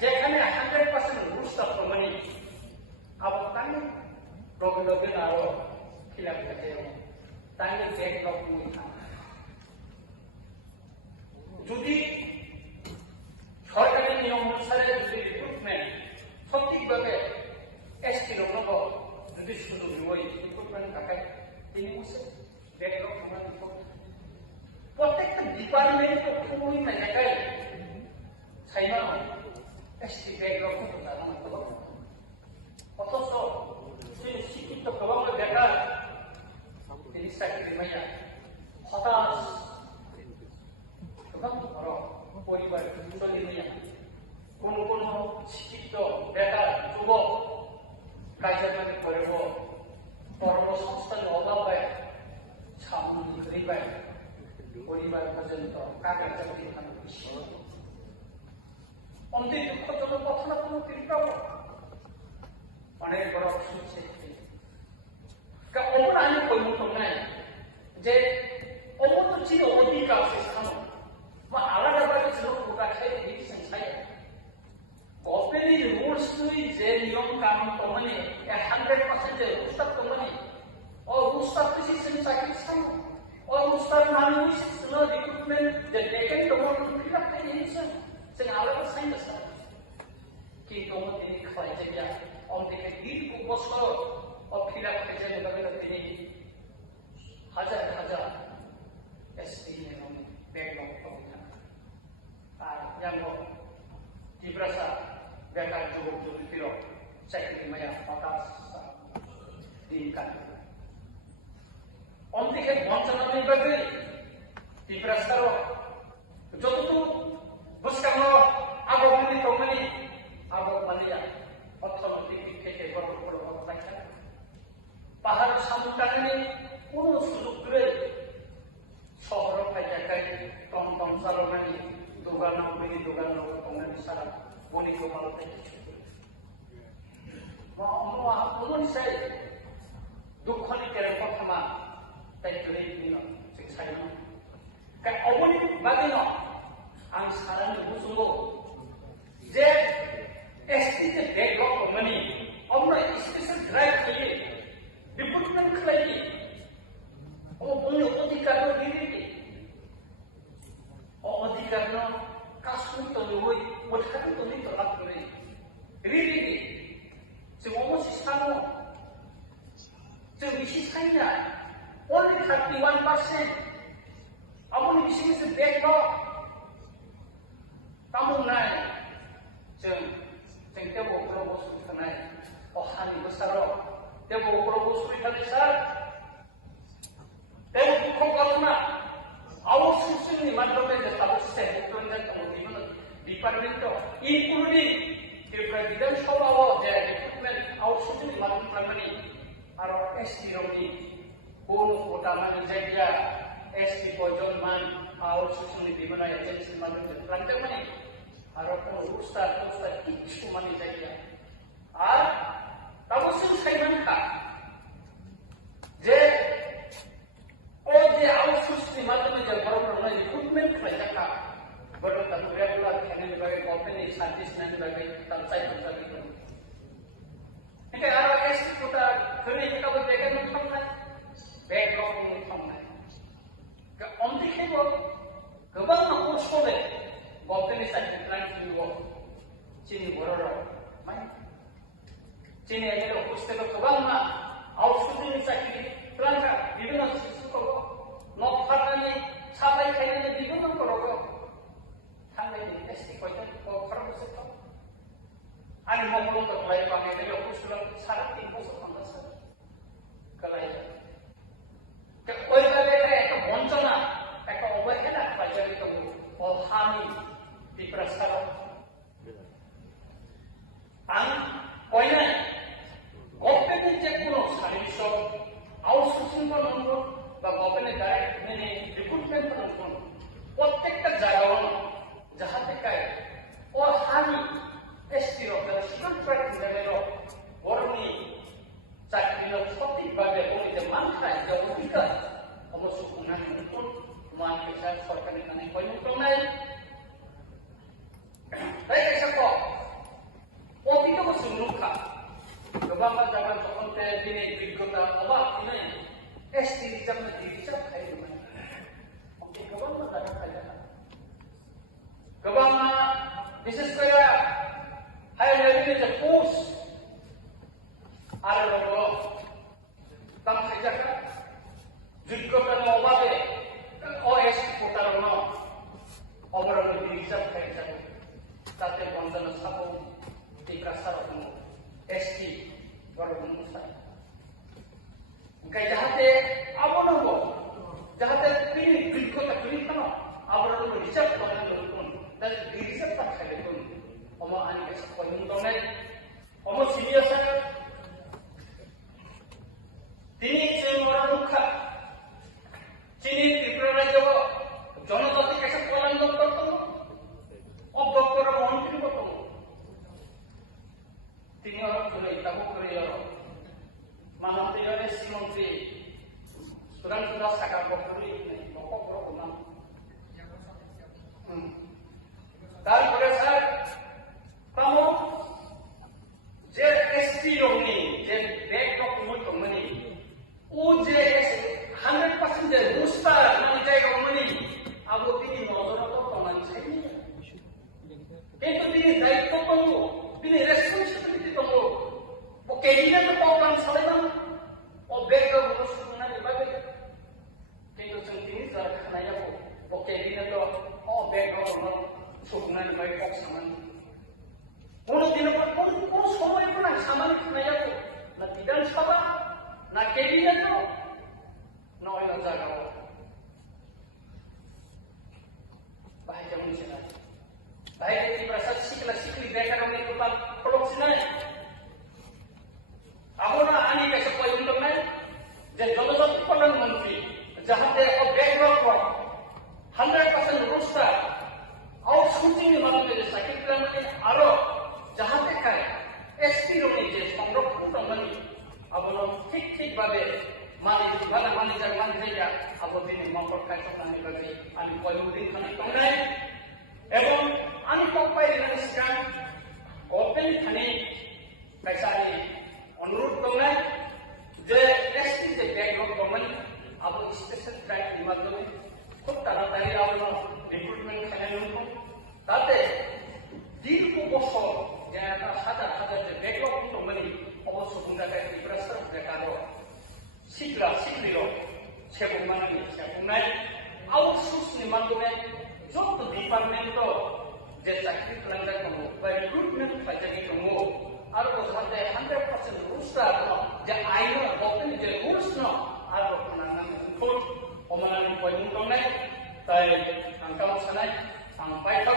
যেখানে 100% rules of মানে আবো তাঙ্গে রোগে আরো খিলাফ থাকে তাঙ্গে ব্যাকলগ মুই যদি সরকারি নিয়ম অনুসারে যদি রিক্রুটমেন্ট সঠিকভাবে এসটি লোক যদি সুযোগ হয় রিক্রুটমেন্ট থাকায় 3 বছর ব্যাকলগ সমাধান করতে প্রত্যেকটা ডিপার্টমেন্ট খুবই জায়গায় সাইমা এসটি ব্যাকলগ করতে জানা তো অথচ শিক্ষিত প্রভাব বেকার তিনি চাকরি মাইয়া হতাশ গোবাं বড় পরিবার চলে নিয়ে কোন কোন শিক্ষিত বেকার যুবক কাজের মধ্যে করব কর্মসংস্থান অভাব হয় সামনে গরিবায় পরিবার পর্যন্ত কাজের চাকরি এখানে বেশি অন্তে দুঃখজনক কথা না কোনো কৃপাও অনেক বড় শুনছে অমর আমি কইমত নাই যে অমর তো ছিল অধিকার সে স্থান বা আলাদাভাবে ছিল গোটা খাই ডিভিশন ছাই গভর্নমেন্টনি রুলস তুই যে নিয়ম কানুন তমানে 100% যে রুলস তমানে ও রুলস কিছু চাকরি ছাই ও রুলস নানি সিনো রিক্রুটমেন্ট যে দেখেন তোমার ফিলাপ খাই নিছে जों आलादा साइन्स कि दङ दिनै खालाय जायगा अमदेखै दीर्घ बছর फिलाप खालाय जायगा दिनै हाजार हाजार एसटी बेकलग दङ আর yang diberasa बेकार जुबक जुबुतिरो चाकरि माया हताश दिनखान অমदेखै बन्चनानि बागै diberasa যতটুকু Buscamos algo bonito, algo manila. অর্থনৈতিক দিক থেকে বড় বড় অবস্থা পাহাড় সামুদ্রানে কোন সুযোগ করে শহর জায়গায় টমটম চালনানি দোকান দোকান সারা বণিক ভালো থেকে অনুসারে দুঃখনি কেন কথা তাই ধরে সাই অবনীত বাদে নয় আমি সারানো বুঝবো যে এসটিতে ব্যাকলগ মানে আমরা স্পেশাল ড্রাইভ করে রিক্রুটমেন্ট খাইলি ও অন্য অধিকার দিদি ও অধিকার কাজ করতে হই ওঠাতে তো নিতে লাভ করে রিলি যে অবশ্যই সামো যে বেশি খাই না only 31% আপনি বেশি বেশি backlog Kamu naik, jeng dia bawa kelompok sulit naik, hani besar dia bawa kelompok sulit besar, dia bukan karena awal susun ni mana dia tahu sih, bukan dia tahu di mana di parlimen including the president awal dia recruitment awal susun ni mana ni, arah ST ni, pun utama ni jaga ST pojok man awal susun ni di mana ya jadi mana dia pelancar mana. আর কোনো উস্তাদ কিছু মানে জায়গা আর অবশ্যই সাইমান কা যে ও যে আউটসোর্সিং মাধ্যমে যে বড় বড় রিক্রুটমেন্ট হয় দেখা বড় তার রেগুলার খেলে বাগে কোম্পানি সার্ভিস নেন বাগে তার চাইতে চাকরি করে এটা আর এসে কোটা ধরে এটা বলে দেখেন উঠম না ব্যাকলগ উঠম না অন্তিকে বল গোবাं নকশলে গভর্নমেন্ট সার্ভিস প্ল্যান দিও চিনি বড় মাই চিনি এর অবস্থা গোবাं না আউটসোর্সিং চাকরি প্ল্যান কা বিভিন্ন সিস্টেম করব নক ফাটানি সাবাই খাইলে বিভিন্ন করব থাঙ্গাই এসটি কয়টা খরচ করতে আমি মঙ্গল তো লাই পাবে এর অবস্থা সারা 3 বছর খন্দাস কলাই কে ওই জায়গায় একটা বঞ্চনা একটা অবহেলা বাজারে তো হানি diperasal ang koina open je kono service outsourcing করব বা ওপেনে ডাইরেক্ট মানে রিক্রুটমেন্ট করব প্রত্যেকটা জায়গায় যাহা থেকে ও হানি ST officer schedule track level বরনি bini berikutnya apa ini ST jamnya dirijak kayak gimana? Oke, kawan mah ada kayak kawan mah bisnis kaya hanya lebih aja pus ada logo tam saja kan berikutnya mau apa OS putar mau orang dirijak kayak gimana? Tapi konten satu dikasar kamu ST baru memusnah. Kayak jahatnya apa nunggu? Jahatnya pilih berikut tak pilih tanah. Apa nunggu dijak orang pun dan dijak tak kali pun. Omo ani kasih poin tongnya. Omo sini saya. Tini cemara luka. Cini diperanai jawa. Jono tadi kasih poin dokter tu. Oh dokter mohon tidak betul. Tini orang boleh tahu kerja. Mana tiada si menteri, sudah sakar kopuri, pokok kumam. Dan pada saat kamu JSP ini, backdrop kumut ini, UJS 100% je dusta mana jaya kumuni, aku tini nozor atau kaman sini. Itu tini daito kamu, tini responsibility kamu. Oke, ini tu program selain objek urus mana dibagai. Kalau sendiri saya kenanya ko. Oke, ini tu objek urus mana dibagai kok sama. Untuk di depan, untuk semua itu nak sama ni kenanya ko. Nak tidak siapa, nak kiri tu, nak orang jaga. Bahaya mungkin. Bahaya di perasaan sikli dekat orang itu tak peluk sini. Aku nak ani kasih poin untuk ni, jadi jodoh pernah menteri, jahat dia background kau, 100% rusta, awak shooting ni malam ni sakit dalam ni, aro jahat dia kaya, ST ni je, pemrok pun tak mani, abang tik babe, mani jaga, abang ini mampur kaya tak ni bagi, ani poin mungkin kami tunggai, ebon ani papai dengan sekarang, open kani, kaisa ni. अनुरोध करना है जे एसटी से background government अब special track की मदद में खुद तारातारी आवलो रिक्रूटमेंट करने उनको ताते दिन को बसो जैसा हजार जे बैकग्राउंड गवर्नमेंट अवश्य बुंदा का इंफ्रास्ट्रक्चर बेकारो सिखलिरो सेबुंनाय आउटसोर्स नि मदद में जो तो डिपार्टमेंट तो जे चाकरी खालामग्रा दङ बा रिक्रूटमेंट खालामग्रा दङ Argo sampai 100% rules lah, jadi ayo dokter jadi rules no, argo penanganan ukur, omongan poin untungnya, tapi angka masalah sampai